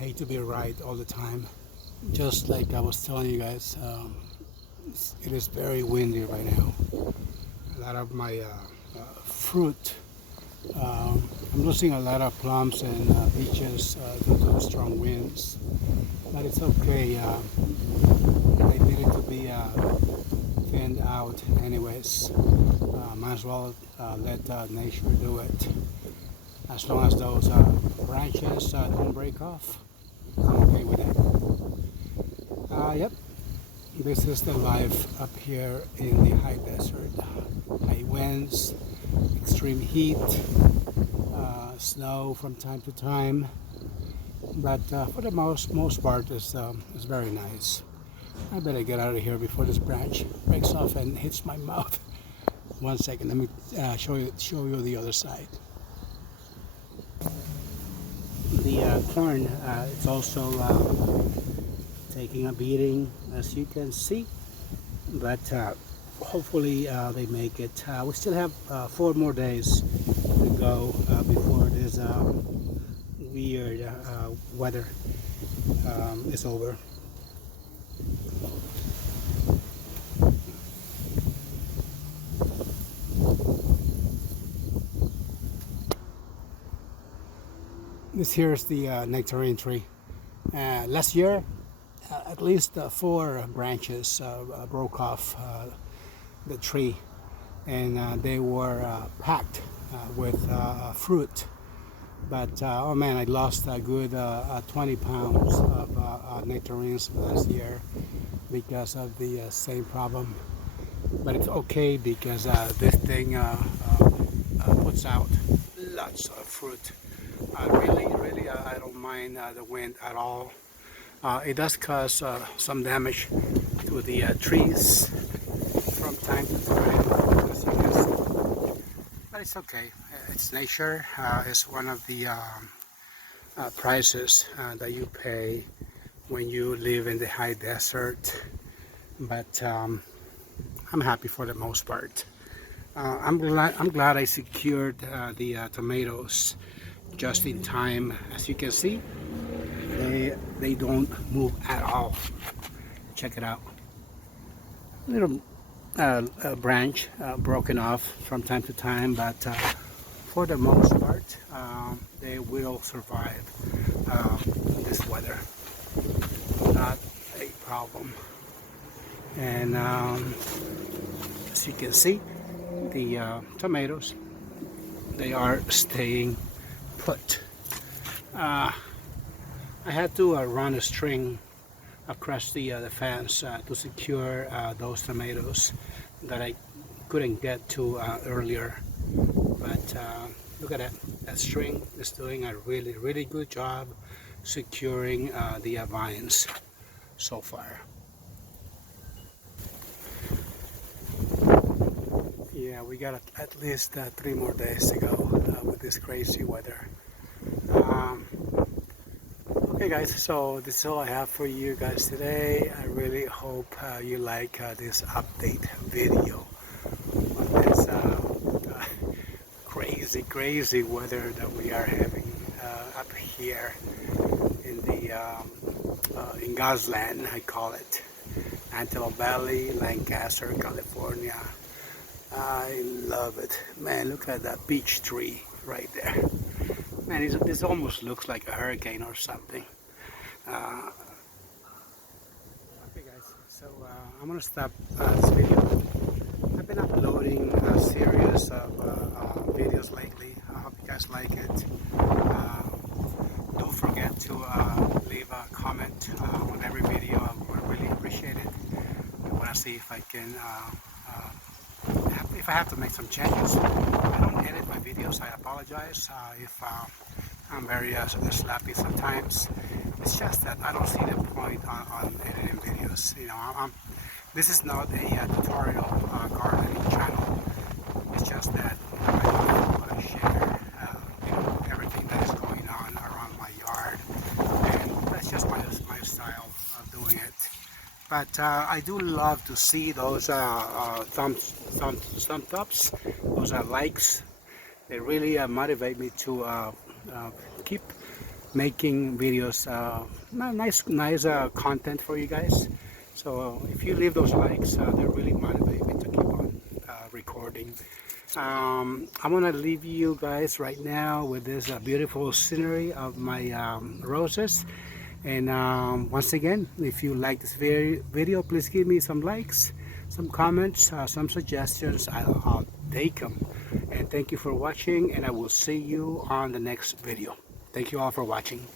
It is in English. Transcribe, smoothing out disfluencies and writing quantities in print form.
hate to be right all the time. Just like I was telling you guys, it is very windy right now. A lot of my fruit, I'm losing a lot of plums and peaches due to the strong winds. But it's okay. They needed to be thinned out anyways. Might as well let nature do it. As long as those branches don't break off, I'm okay with it. Yep, this is the life up here in the high desert. High winds, extreme heat, snow from time to time, but for the most part, it's very nice. I better get out of here before this branch breaks off and hits my mouth. One second, let me show you the other side. The corn, it's also taking a beating, as you can see, but hopefully they make it. We still have 4 more days to go before this weird weather is over. This here is the nectarine tree. Last year, at least 4 branches broke off the tree, and they were packed with fruit. But oh man, I lost a good 20 pounds of nectarines last year because of the same problem. But it's okay because this thing puts out lots of fruit. Really, I don't mind the wind at all. It does cause some damage to the trees from time to time, as you can see. But it's okay. It's nature. It's one of the prices that you pay when you live in the high desert. But I'm happy for the most part. I'm glad I secured the tomatoes just in time. As you can see, they don't move at all. Check it out. Little branch broken off from time to time, but for the most part they will survive this weather. Not a problem. And as you can see, the tomatoes, they are staying put. I had to run a string across the fence to secure those tomatoes that I couldn't get to earlier. But look at that. That string is doing a really good job securing the vines so far. Yeah, we got at least 3 more days to go with this crazy weather. Okay guys, so this is all I have for you guys today. I really hope you like this update video on this crazy weather that we are having up here in the in God's land, I call it. Antelope Valley, Lancaster, California. I love it. Man, look at that beech tree right there. Man, this almost looks like a hurricane or something. Okay guys, so I'm gonna stop this video. I've been uploading a series of videos lately. I hope you guys like it. Don't forget to leave a comment on every video. I would really appreciate it. I want to see if I can if I have to make some changes. I don't edit my videos. I apologize if I'm very sloppy sometimes. It's just that I don't see the point on editing videos. You know, this is not a tutorial gardening channel. It's just that I want to share you know, everything that is going on around my yard, and that's just my style of doing it. But I do love to see those thumbs ups, those likes. They really motivate me to keep making videos, nice content for you guys. So if you leave those likes, they really motivate me to keep on recording. I'm gonna leave you guys right now with this beautiful scenery of my roses. And once again, if you like this video, please give me some likes, some comments, some suggestions. I'll take them. And thank you for watching, and I will see you on the next video. Thank you all for watching.